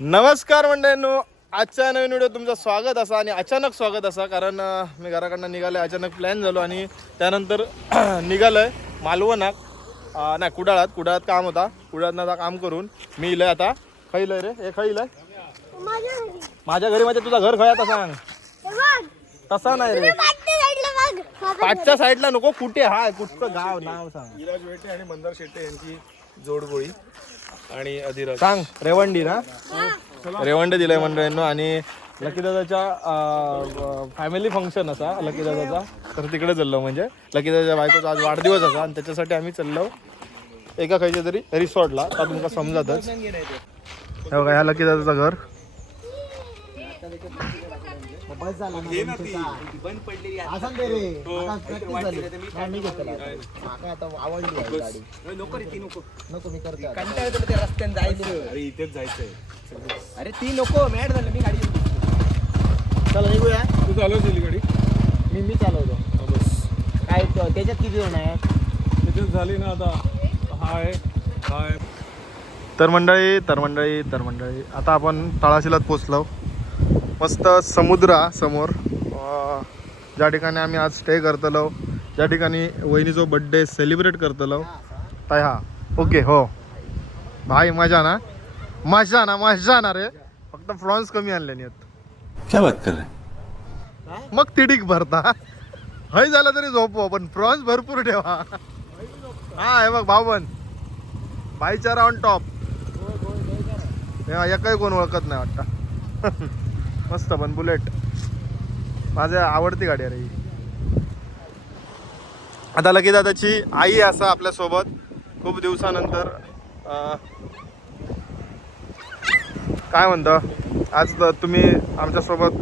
नमस्कार मंडळींनो आजच्या नवीन व्हिडिओ तुमचं स्वागत असा आणि अचानक स्वागत असा कारण मी घराकडनं निघाले अचानक प्लॅन झालो आणि त्यानंतर निघालोय मालवणात. अं, नाही कुडाळात. कुडाळात काम होता. कुडाळात आता काम करून मी इलंय आता. खैलय रे? हे खैलय? माझ्या घरी. माझ्या घरी म्हणजे तुझा घर खय आता सांग. हे. तसा नाही रे. पाठच्या साईडला नको कुठे? हाय कुठचं गाव नाव सांग. विराज वेटे आणि मंदार शेट्टे यांची जोडगोळी. आणि अधिराज. सांग रेवंडी ना? रेवंडी दिलाय मंडळींनो आणि लकीदादाच्या फॅमिली फंक्शन असा लकीदादाचा तर तिकडे चाललो म्हणजे. लकीदादाच्या बायकोचा आज वाढदिवस असा आणि त्याच्यासाठी आम्ही चाललो एका खायच्या तरी रिसॉर्टला. आता तुमका समजातच. हे बघा ह्या लकीदादाचं घर. असं दे रे. आता practice झाली. नाही, मी घेतलं आता. माका आता आवडली आहे गाडी. नको रे ती नको. नको मी करते आता. कंटाळ येतो त्या रस्त्याने जायचं. अरे इथेच जायचंय. अरे ती नको मॅड झालं मी गाडी चला निघूया. तू चालवशील गाडी? मी मी चालवतो. काय तो- त्याच्यात किती जण आहे? तिथेच झाली ना आता. हाय हाय तर मंडळी तर मंडळी तर मंडळी आता आपण तळाशीलात पोचलो. मस्त समुद्र हा समोर. अं, ज्या ठिकाणी आम्ही आज स्टे करतलो ज्या ठिकाणी वहिनीचो बड्डे सेलिब्रेट करतलो. ताय हा. ओके हो. भाई मजा ना? मजा ना मजा ना रे. फक्त फ्रॉन्स कमी आणले नाहीत. क्या बात कर रहे मग तिडीक भरता. हय झालं तरी झोपव पण प्रॉन्स भरपूर ठेवा. हा हे बघ भावन भाईचारा ऑन टॉप एकही कोण ओळखत नाही वाटतं. मस्त पण बुलेट. माझी आवडती गाडी आहे रे ही. आता लकी दादाची आई असं आपल्यासोबत खूप दिवसानंतर काय म्हणतं? आज तुम्ही आमच्यासोबत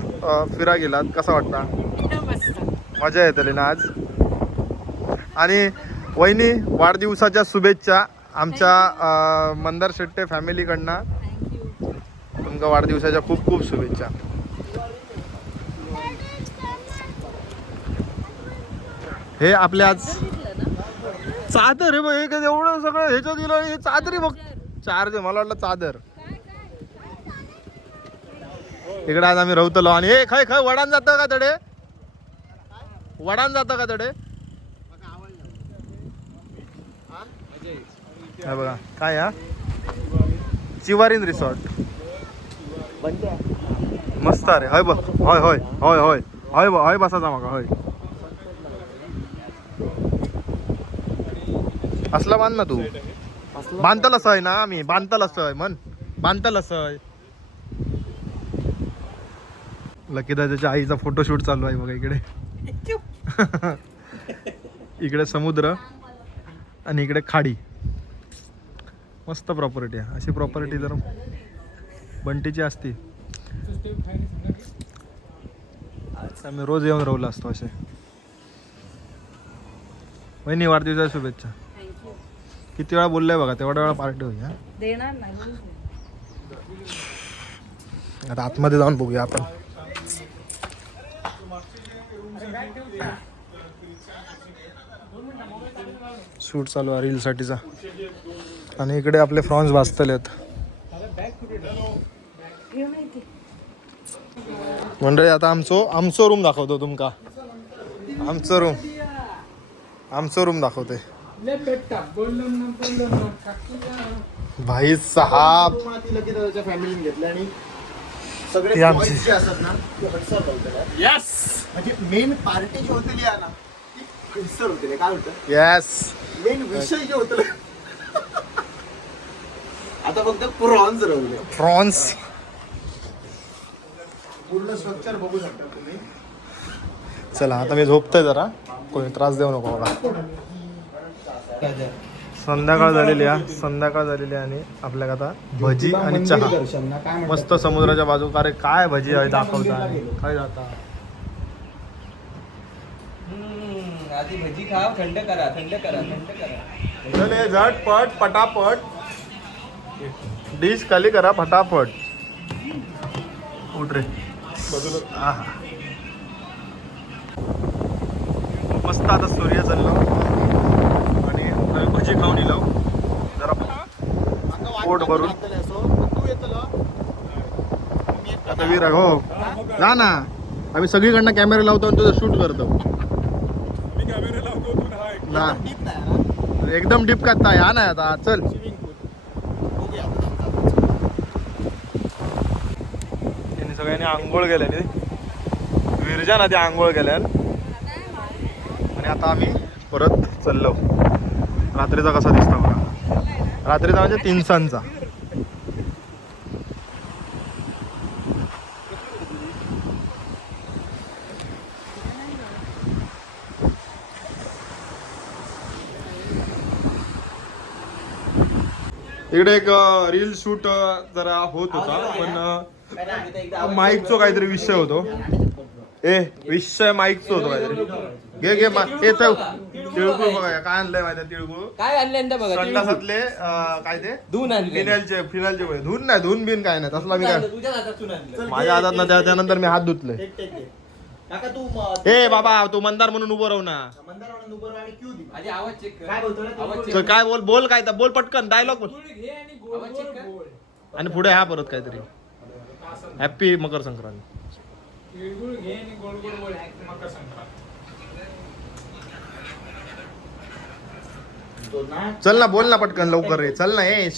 फिरा गेलात. कसा वाटता मजा येतली ना आज. आणि वहिनी वाढदिवसाच्या शुभेच्छा आमच्या मंदार शेट्टे फॅमिलीकडनं तुमका वाढदिवसाच्या खूप खूप शुभेच्छा. हे आपल्या आज चादर हे बघ हे एवढं सगळं ह्याच्यात दिलं आणि हे चादरी बघ. चार्ज मला वाटलं चादर. इकडे आज आम्ही रवतलो आणि हे खय खय वडान जातं का तडे? वडान जातं का तडे? हा बघा काय हा? चिवारीन रिसॉर्ट. मस्त अरे हय बघ होय होय होय होय होय हय होय बसाचा म्हाका होय. असला बांध ना तू. बांधतल असं आहे ना आम्ही. बांधतल असं आहे मन बांधतल असं आहे. लकी दादाच्या आईचा फोटोशूट चालू आहे बघा इकडे. इकडे समुद्र आणि इकडे खाडी. मस्त प्रॉपर्टी आहे. अशी प्रॉपर्टी जर बंटीची असती. आम्ही रोज येऊन राहलो असतो असे. वहिनी वाढदिवसाच्या शुभेच्छा. किती वेळा बोललाय बघा तेवढ्या वेळा पार्टी होईल हा देणार नाही आता आतमध्ये जाऊन बघूया आपण. शूट चालू आहे रील साठीचा आणि इकडे आपले फ्रॉन्स भाजतलेत मंडळी आता आमचो आमचो रूम दाखवतो तुमका. आमचं रूम आमचं रूम दाखवते. भाई साहेब. फॅमिलीने घेतलं आणि सगळे जे असतात ना ते होते यस म्हणजे मेन पार्टी जी होतेली आहे ना ती होते काय होतं यस मेन विषय जे होतं आता फक्त प्रॉन्स रवले प्रॉन्स पूर्ण स्ट्रक्चर बघू शकता तुम्ही. चला आता मी झोपतोय जरा. कोणी त्रास देऊ नको मला संध्याकाळ झालेली आहे. संध्याकाळ झालेली आहे आणि आपल्याला आता भजी आणि चहा. मस्त समुद्राच्या बाजू. अरे काय भजी आहे? दाखवता. काय जाता? आधी भजी खाव थंड करा थंड करा थंड करा. चले झटपट पटापट. डिश खाली करा फटाफट. उठ रे. आहा. मस्त आता सूर्य चाललो. भजी खाऊन येलो जरा पोट भरून. असो तू येतलो आता विराग हो. जा ना. आम्ही सगळीकडनं कॅमेरा लावतो आणि तुझं शूट करतो. ना ना. एकदम डीप करता या ना आता. चल. त्यांनी सगळ्यांनी आंघोळ केल्याने विरजा नदी आंघोळ केल्यान आणि आता आम्ही परत चाललो. रात्रीचा कसा दिसतो बघा. रात्रीचा म्हणजे तीनसांचा. इकडे एक रील शूट जरा होत होता पण माईकचा काहीतरी विषय होतो. ए विषय माईकचा होतो काहीतरी. घे घे तिळगुळ बघा काय आणलंय माहिती तिळगुळ? काय आणले बघा तिळगुळ. संडासातले अं, काय ते? धुवून आणले फिनालचे फिनालचे गोळे धुवून नाही धुवून बिन काय नाही तसला मी काय. तुझ्या हातातून आणलं. माझ्या हातात ना त्या- त्यानंतर मी हात धुतले. टेक टेक टेक काका तू म- ए बाबा तू मंदार म्हणून उभं राहू ना. आणि क्यू दे. आधी आवाज चेक कर. काय बोलतो रे? आवाज चल, check काय बोल बोल काय तर बोल पटकन डायलॉग बोल. आवाज कर. आणि पुढे हा परत काहीतरी. हॅपी मकर संक्रांत. ना. चल ना बोल ना पटकन लवकर रे. चल ना ए. हे.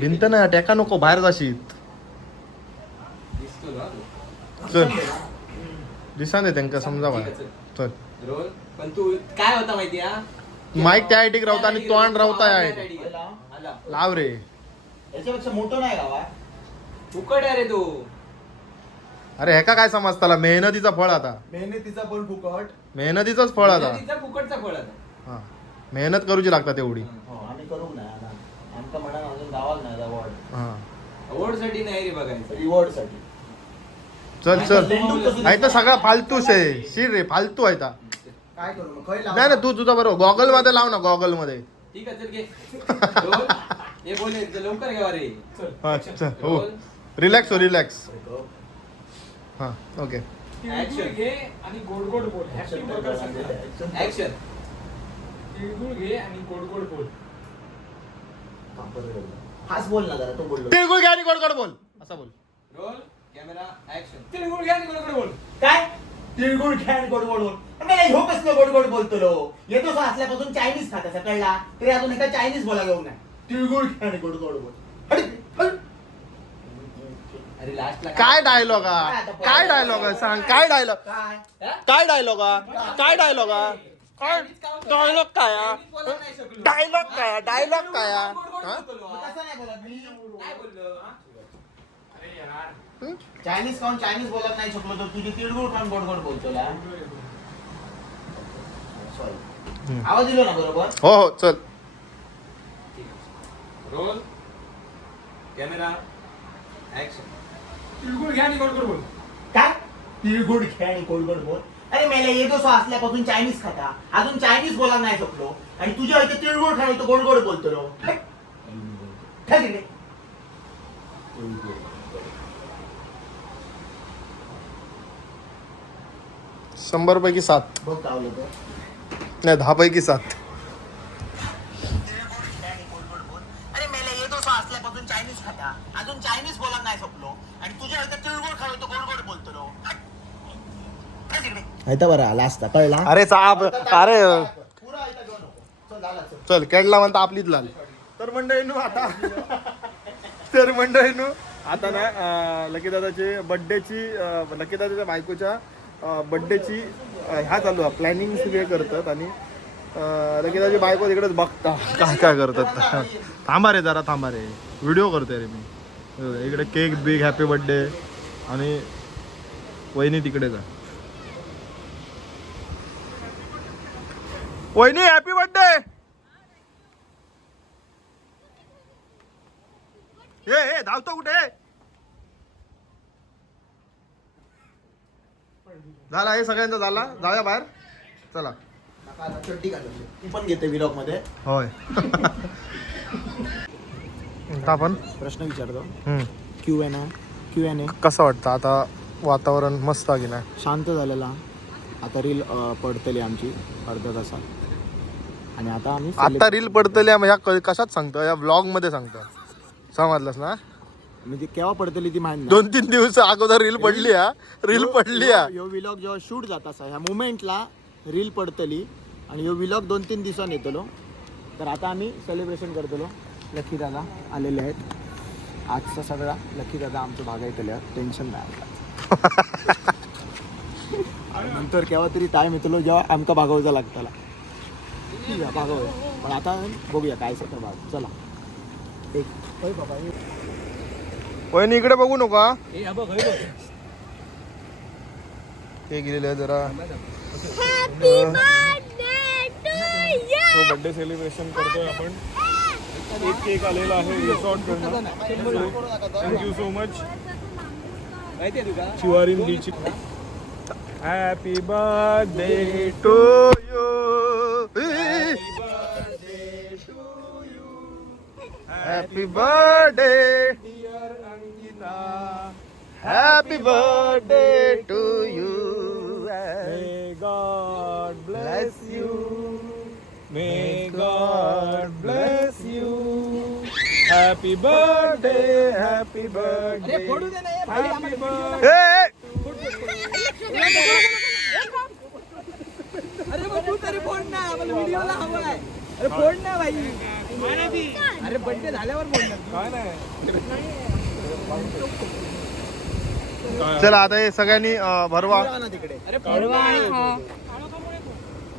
भिंत ना टेका नको बाहेर जाशीत. चल. दिसा दे त्यांका समजा बाहेर चल. पण तू काय होता माहिती हा? माईक त्या आयटीक राहता आणि तोंड राहता या आयटी आला. लाव रे. याच्यापेक्षा मोठं नाही गावा फुकट आहे रे तू. अरे ह्याका काय समजताला मेहनतीचा फळ आता. मेहनतीचा पण फुकट. मेहनतीचंच फळ आता. तिचा फुकटचा फळ आता. हा. मेहनत करूची लागता तेवढी हो. आम्ही करू ना आता. आमका म्हणा अजून गावाला नाही अवॉर्ड हा. अवॉर्डसाठी नाही रे बघायचं. रिवॉर्डसाठी चल. चल आहे तर सगळा फालतूच आहे. शिर रे फालतू आहे ता. काय करू मग? खय लावू? नाही ना तू तुझा बरोबर गॉगलमध्ये लाव ना गॉगलमध्ये ठीक आहे चल घे. रोल हे बोले लवकर घ्यावा रे. हा चल हो. रिलॅक्स हो रिलॅक्स हा ओके ऍक्शन घे आणि गोड गोड बोल हॅपी मकर संक्रांत. ऍक्शन तिळगुळ घे आणि गोड गोड बोल हाच बोल ना जरा तो बोललो तिळगुळ घ्या आणि गोड गोड बोल. असा बोल. रोल कॅमेरा ऍक्शन तिळगुळ घे आणि गोड गोड बोल. काय? तिळगुळ घ्या आणि गोड गोड बोल मला ह्यो कसलं गोड गोड बोलतो लो? येतो असल्यापासून चायनीज खाता सकाळला. तरी अजून एका चायनीज बोला घेऊन नाही तिळगुळ घ्या आणि गोड गोड बोल. काय डायलॉग काय डायलॉग सांग काय डायलॉग काय? काय डायलॉग काय डायलॉग काय? डायलॉग काय डायलॉग काय डायलॉग काय हा? मग तसं नाही बोलत? मी काय बोललो अरे यार. चायनीज खाऊन चायनीज बोलत नाही शकलो तर तुझी तिळगुळ गोड गोड बोलतो आवाज दिलो ना बरोबर? हो हो चल. रोल. कॅमेरा. ऍक्शन तिळगुळ घे आणि गोड गोड बोल. काय? तिळगुळ घ्या आणि गोड गोड बोल. अरे मेला येतो सो असल्यापासून चायनीज खाता. अजून चायनीज बोला नाही शकलो. आणि तुझ्या इथे तिळगुळ खाणे तो गोड गोड बोलतो रो. हट. शंभर पैकी सात. बघ कावलं तर नाही दहा पैकी सात अरे मेले येतो सो असल्यापासून चायनीज खाता. अजून चायनीज बोला नाही शकलो. आणि तुझ्या तिळगुळ तो गोड गोड बोलतो बरं आला असता कळला? अरे साप अरे. पुरा ऐका घेऊ नको. चल झाला चल. चल केडला म्हणता आपलीच लाल. तर मंडळीनो आता. तर मंडळीनो आता ना लकी दादाचे बड्डेची लकी दादाच्या बायकोच्या बड्डेची ह्या चालू आहे. प्लॅनिंग सगळे करतात आणि लकी दादाची बायको तिकडेच बघता. काय काय करतात? थांबा रे जरा थांबा रे. व्हिडिओ करतोय रे मी. इकडे केक बिग हॅपी बड्डे आणि वहिनी तिकडेच आहे वहिनी हॅपी बर्थडे हे हे धावतो कुठे? झाला हे सगळ्यांचा झाला. जाऊया बाहेर. चला. चड्डी घालून ती पण घेते विलॉगमध्ये. होय. आता आपण? प्रश्न विचारतो. Q and A Q and A कसं वाटतं आता वातावरण मस्त आहे की नाही? शांत झालेला आता रील पडतली आमची अर्ध्या तासात. आणि आता आम्ही आता रील पडतल्या ह्या कशात सांगतो? या व्लॉगमध्ये सांगतो. समजलंस ना? म्हणजे केव्हा पडतली ती माहिती दोन तीन दिवस अगोदर रील पडली हा. रील पडली हा यो विलॉग जेव्हा शूट जात असा ह्या मुमेंटला रील पडतली. आणि यो विलॉग दोन तीन दिवसांनी येतलो. तर आता आम्ही सेलिब्रेशन करतलो. लकी दादा आलेले आहेत. आजचा सगळा लकी दादा आमचं भागायतले टेन्शन नाही नंतर केव्हा तरी टाइम येतलो जेव्हा आमका भागवचा लागताला ठीक आहे भागवूया पण आता बघूया काय सगळं भाग. चला. एक. होय बाबा इकडे बघू नका हा. हे गेलेले जरा. Happy birthday to you birthday celebration करतोय आपण. एक केक आलेला आहे रिसॉर्ट थँक्यू सो मच माहितीये तुका शिवारीन beach happy birthday to you happy birthday dear Ankita happy birthday to you may God bless you happy birthday happy birthday happy birthday अरे मग तू तरी फोड ना मला व्हिडिओला हवाय अरे फोड ना भाई अरे बर्थडे झाल्यावर फोडणार काय चला आता हे सगळ्यांनी अं, भरवा. ना तिकडे. अरे फोडवा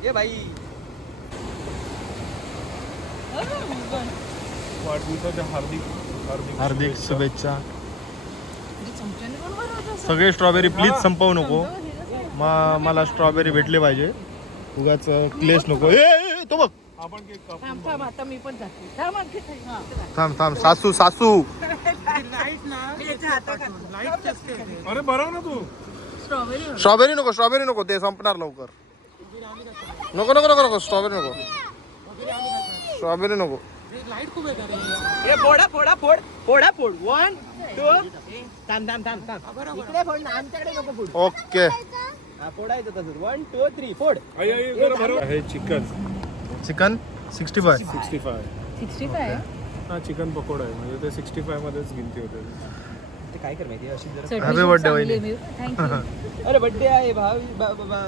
ये भाई वाढदिवसाच्या हार्दिक हार्दिक शुभेच्छा. सगळे स्ट्रॉबेरी प्लीज संपवू नको. मा मला स्ट्रॉबेरी भेटले पाहिजे. उगाच क्लेश नको. ए, तो बघ. थांब थांब आता मी पण जाते. थांब आणखी थांब. थांब. थांब सासू सासू. अरे बरं ना तू. स्ट्रॉबेरी नको स्ट्रॉबेरी नको. ते संपणार लवकर. नको नको नको नको. स्ट्रॉबेरी नको. स्ट्रॉबेरी नको. ए फोडा फोडा फोड फोडा फोड. वन टू थांब थांब थांब थांब. इकडे फोड ना आमच्याकडे नको फोड. ओके. हा फोडायचं तसंच. वन टू थ्री फोड. हे chicken chicken. Sixty five sixty five 65 आहे हा चिकन पकोडा आहे. म्हणजे ते सिक्स्टी फाय मध्येच गिनती होते. ते काय कर माहिती अशी जरा वहिनी. अरे बर्थडे आहे बा-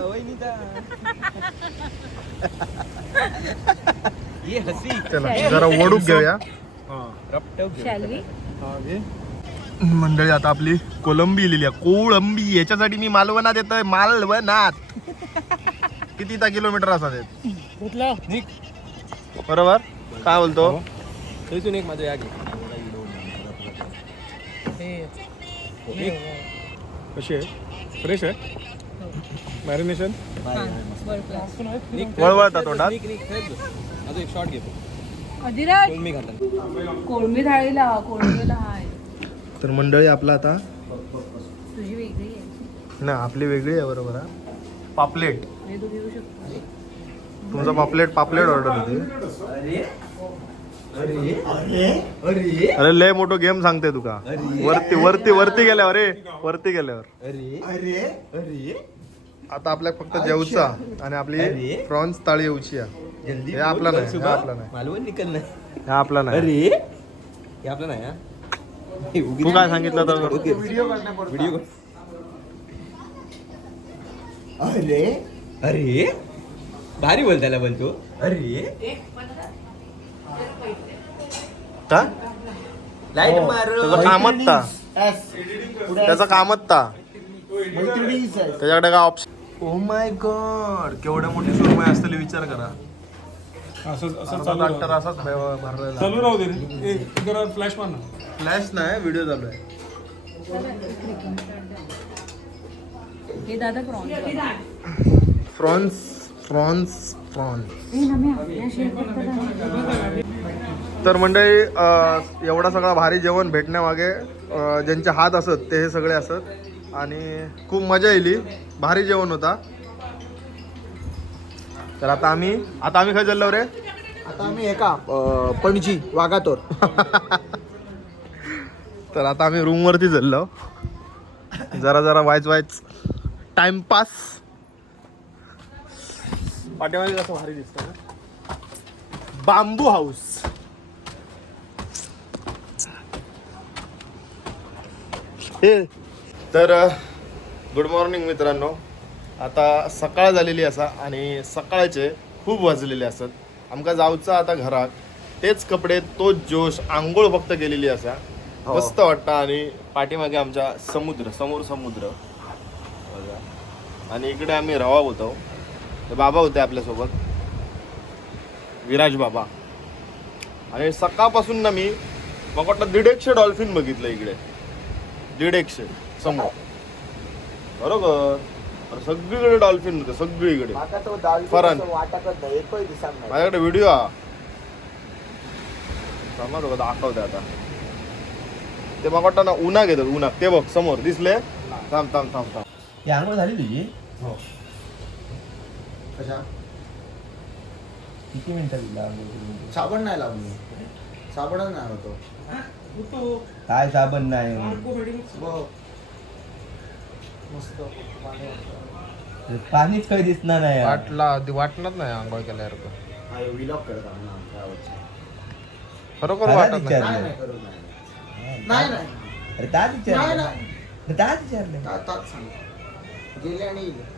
वहिनीचा. ये हसी। चला जरा ओढूक घेऊया? मंडळी आता आपली कोलंबी लिहिली आहे. कोळंबी याच्यासाठी मी मालवणात येतोय. मालवणात. किती ता किलोमीटर असतात निक. बरोबर? काय बोलतो? इथून एक माझं या घे. कशी आहे? फ्रेश आहे? मॅरिनेशन? class. निक, वळवळता तोंडात. माझं एक शॉट घेतो. अधिराज घालतात थाळीला हाय. तर मंडळी आपला आता तुझी वेगळी आहे. ना आपली वेगळी आहे बरोबर हा पापलेट. तू घेऊ शकतो. तुमचा पापलेट पापलेट ऑर्डर होती अरे अरे? अरे? अरे अरे लय मोठो गेम सांगते तुका. वरती वरती वरती गेल्यावर रे वरती गेल्यावर. अरे अरे? अरे? आता आपल्या फक्त जेवचा आणि आपली. प्रॉन्स ताळी येऊची जल्दी हे आपला नाही, हे. आपला नाही. मालवण निकल नाही. हा आपला नाही. अरे. हे आपलं नाही हा? हे तू काय सांगितलं तर. व्हिडिओ. व्हिडिओ अरे. अरे. भारी बोल त्याला बोलतो अरे. का? लाइट मार. त्याचं कामच ता एस पुढे त्याचं कामच ता मैत्रिणीच आहे त्याच्याकडे काय ऑप्शन ओ माय गॉड केवढ्या मोठी सुरमई असलेली विचार करा. असं असं अर्धा चालू ताट राहू तर दे. असाच भे- भरलेला. चालू राहू दे रे. ए, जरा फ्लॅश मार ना. फ्लॅश नाही व्हिडिओ चालू आहे. हे दादा प्रॉन्स. फ्रॉन्स फ्रॉन्स फ्रॉन्स तर मंडळी अं, एवढा सगळा भारी जेवण भेटण्यामागे अं, ज्यांचे हात असत ते हे सगळे असत. आणि खूप मजा येईल भारी जेवण होता. तर आता आम्ही आता आम्ही काय चाललो रे. आता आम्ही एका पणजी वाघातोर. तर आता आम्ही रूमवरती चाललो. जरा जरा वायच वायच टाइमपास पाठीमागे कसं भारी दिसतं ना. बांबू हाऊस हे. तर गुड मॉर्निंग मित्रांनो. आता सकाळ झालेली असा आणि सकाळचे खूप वाजलेले असत. आमका जाऊचा आता घरात. तेच कपडे तोच जोश आंघोळ फक्त केलेली असा. मस्त वाटतं आणि पाठीमागे आमच्या समुद्र समोर समुद्र. आणि इकडे आम्ही रवा होतो. बाबा होते आपल्यासोबत. विराज बाबा. आणि सकाळपासून ना मी मग वाटलं दीड एकशे डॉल्फिन बघितलं इकडे. दीड एकशे. समोर. बरोबर? सगळीकडे डॉल्फिन होते सगळीकडे. तो. वाटकच दिसाक माझ्याकडे व्हिडिओ हा समज बघा दाखवते आता. ते मग वाटतं ना उन्हा घेतात उन्हा ते बघ समोर. दिसले? थांब थांब थांब थांब. ही आंघोळ झाली तुझी? कशा? किती मिनिटं दिला आंघोळ करून? साबण नाही लावली. साबणच नाही होतो. काय साबण नाही? बघ. मस्त पाणी वाटतं. पाणीच काही दिसणार नाही यार. वाटला वाटणार नाही आंघोळ केल्यासारखं हा विलॉग करत आम्ही आमच्या आवडचा. खरोखर वाटत नाही. नाही विचारलं नाही. करू नाही नाही. नाही. अरे नाही विचारलं. नाही अरे ताच विचारलं. ता- ताच सांग. गेले आणि इले.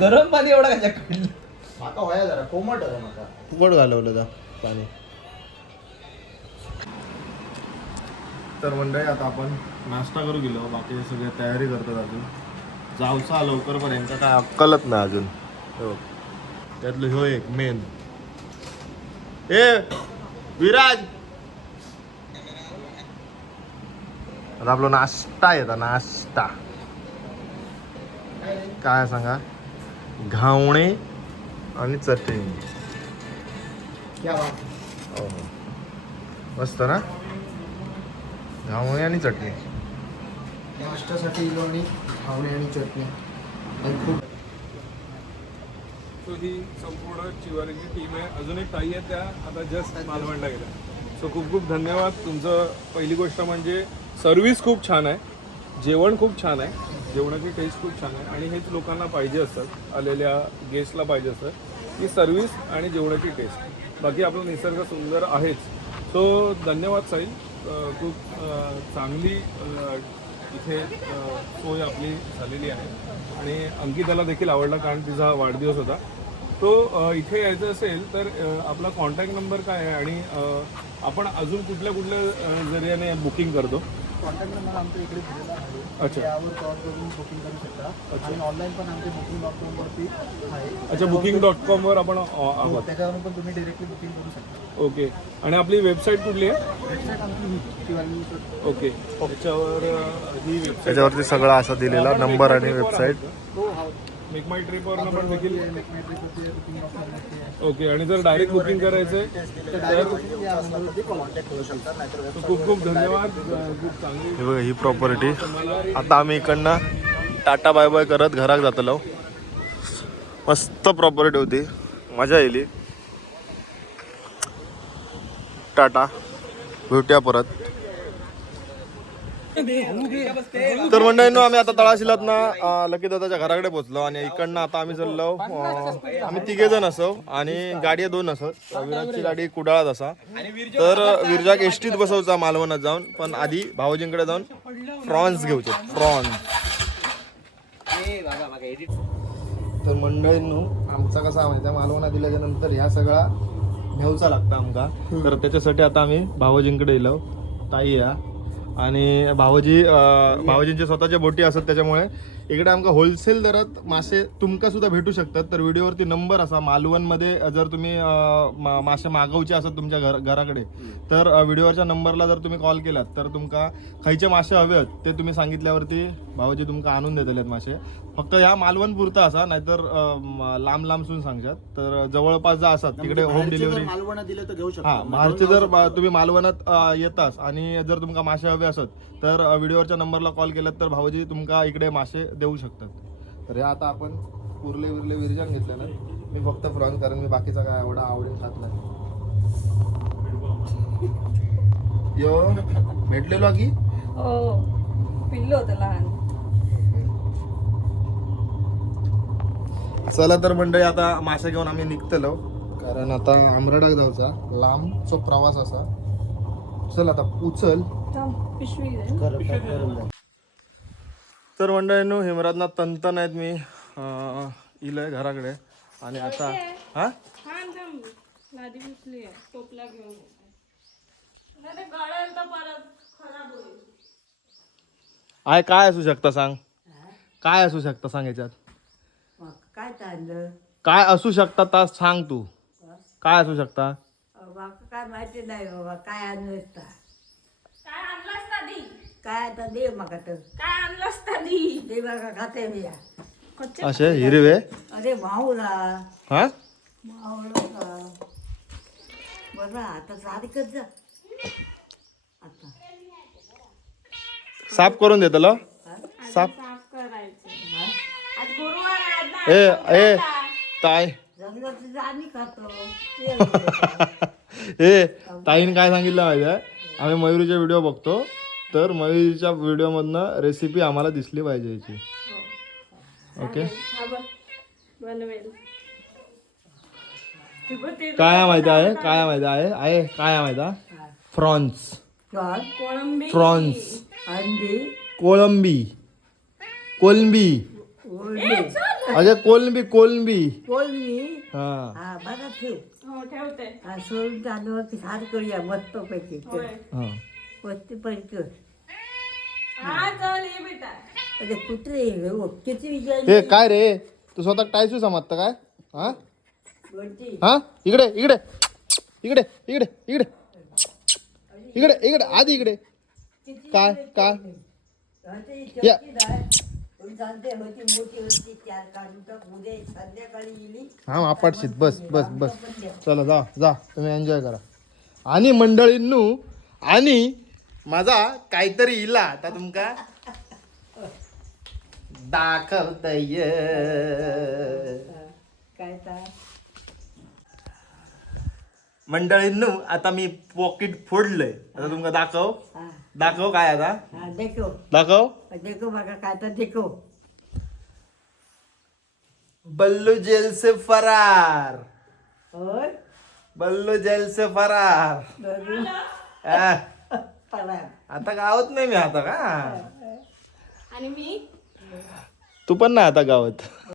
गरम पाणी एवढा कशा काढलं माका व्हाया जरा कोमट आहे माका. फुकट घालवलं जा पाणी. तर मंडळी आता आपण नाश्ता करू गेलो. बाकी सगळे तयारी करतात अजून. जाऊचा लवकर पण यांचा काय अक्कलच नाही अजून. हो. त्यातलं ह्यो एक मेन ए विराज! आता आपला नाश्ता येता नाश्ता. काय सांगा? घावणे आणि चटणी. क्या बात हो. मस्त ना? घावणे आणि चटणी. नाश्त्यासाठी इलो आणि आवणे आणि चटणी. आणि खूप सो ही संपूर्ण चिवारीची टीम आहे. अजून एक ताई आहे त्या. आता जस्ट मालवणला गेल्या. सो खूप खूप धन्यवाद. तुमचं पहिली गोष्ट म्हणजे सर्व्हिस खूप छान आहे. जेवण खूप छान आहे. जेवणाची टेस्ट खूप छान आहे. आणि हेच लोकांना पाहिजे असतात. आलेल्या गेस्टला पाहिजे असतं की सर्व्हिस आणि जेवणाची टेस्ट बाकी आपला निसर्ग सुंदर आहेच. सो धन्यवाद साईल खूप चांगली इथे सोय आपली झालेली आहे. आणि अंकिताला देखील आवडला कारण तिचा वाढदिवस होता. तो इथे यायचं असेल तर आपला कॉन्टॅक्ट नंबर काय आहे? आणि आपण अजून कुठल्या कुठल्या जरियाने बुकिंग करतो? कॉन्टॅक्ट नंबर आमच्या इकडे दिलेला आहे. अच्छा. त्यावर कॉल करून बुकिंग करू शकता. आणि ऑनलाईन पण आमचे बुकिंग डॉट कॉमवरती आहे. अच्छा बुकिंग डॉट कॉमवर आपण अ, आहोत. त्याच्यावरून पण तुम्ही डिरेक्टली बुकिंग करू शकता. ओके. आणि आपली वेबसाईट कुठली आहे? वेबसाईट आमची ही शिवाजी ओके. त्याच्यावर अ, ही वेबसाईट त्याच्यावरती सगळं असं दिलेला नंबर आणि वेबसाईट हो हा मेक माय ट्रिपवर पण देखील बुकिंग ओके आणि जर डायरेक्ट बुकिंग करायचं तर खूप खूप धन्यवाद खूप चांगली बघा ही प्रॉपर्टी आता आम्ही इकडनं टाटा बाय बाय करत घरात जातलो. मस्त प्रॉपर्टी होती. मजा येईल टाटा. भेटूया परत. तर मंडळींनो आम्ही आता तळाशिलात ना लकी दादाच्या घराकडे पोहोचलो आणि इकडनं आता आम्ही चाललो आम्ही तिघे जण असो आणि गाडी दोन असत विराजची गाडी कुडाळात असा. तर विरजाक एसटीत बसवचा मालवणात जाऊन. पण आधी भाऊजींकडे जाऊन प्रॉन्स घेऊचे प्रॉन्स. तर मंडळींनो आमचा कसा माहिती मालवणा दिल्याच्या नंतर ह्या सगळा घेऊचा लागता आमका. तर त्याच्यासाठी आता आम्ही भावजींकडे येलो. ताई या. आणि भावजी भावजींचे स्वतःचे बोटी असतात त्याच्यामुळे. इकडे आमका होलसेल दरात मासे तुमका सुद्धा भेटू शकतात तर व्हिडिओवरती नंबर असा मालवणमध्ये जर तुम्ही मा- मासे मागवचे असतात तुमच्या घर घराकडे तर व्हिडिओवरच्या नंबरला जर तुम्ही कॉल केलात तर तुमका खयचे मासे हवे आहेत ते तुम्ही सांगितल्यावरती भावजी तुमका आणून देतलेत मासे. फक्त ह्या मालवण पुरता असा नाहीतर लांब लांबसून सांगशात. तर जवळपास जा असतात तिकडे होम डिलिव्हरी मालवणा दिलं तर घेऊ शकता. हा बाहेरचे जर तुम्ही मालवणात येतास आणि जर तुमका मासे हवे असत. तर व्हिडिओवरच्या नंबरला कॉल केलात तर भाऊजी तुमका इकडे मासे देऊ शकतात. तर हे आता आपण उरले विरले विरजन घेतले ना मी फक्त फ्रॉन्स कारण मी बाकीचा काय एवढा आवडेल खात नाही. यो भेटलेलो की? हो पिल्लो होतं लहान. चला तर मंडळी आता मासे घेऊन आम्ही निघतलो. कारण आता आमराडाक जाऊचा. लांबचो प्रवास असा. चल आता उचल. तर मंडळींनो हिमराजना तंतन आहेत मी. इलय घराकडे. आणि आता हा? आय काय असू शकता सांग? काय असू शकता सांग याच्यात? काय चाललं काय असू शकता ता सांग तू. काय असू शकता? काय माहिती नाही बाबा काय काय आता दे मग तर काय आणलास दादी दे बघा खाते मी कच्चे असे हिरवे? अरे माऊला. हा? माऊला का? बरं आता सारखंच जा. आता. साफ करून देतलो साफ. साफ करायचे. आज गुरुवार आहे ना ए ए ताई. खातो. ए ताईने काय सांगितलं माहिती आहे? आम्ही मयुरीचे व्हिडिओ बघतो. तर मयुरीच्या व्हिडिओमधनं रेसिपी आम्हाला दिसली पाहिजे याची. ओके हा काय माहिती आहे? काय माहिती आहे? आहे काय माहिती आहे? फ्रॉन्स. फ्रॉन्स. कोळंबी. कोलंबी. अजय कोलंबी कोलंबी. कोलमी हा. हा बघा ठेव हो ठेवते. हा सोडून तांदूळ सार करूया मस्त पैकी हा मस्त पैकी हा चल ये बेटा. अरे कुत्रे हो, किती विचार हे काय रे? तू स्वतः टायसू समजतं काय? हा? कोणती हा? इकडे इकडे. इकडे इकडे इकडे. इकडे इकडे आधी इकडे. काय काय? होती या. चौकीदार. पण चालते होती मोठी होती चार काढून टाक. उद्या संध्याकाळी गेली. हा आपटशीत. बस बस बस. चला जा जा. तुम्ही एन्जॉय करा. आणि मंडळींनू आणि माझा काहीतरी इला आता तुमका. दाखवतय. काय तर मंडळींनू आता मी पॉकेट फोडलंय. आता तुमका दाखव. दाखव काय आता? हा देखो. दाखव. देखो बघा काय तर देखो. बल्लू जेल से फरार. होय? बल्लू जेल से फरार. बघू. आ, आता गावत नाही मी आता का? आणि मी? तू पण नाही आता गावात.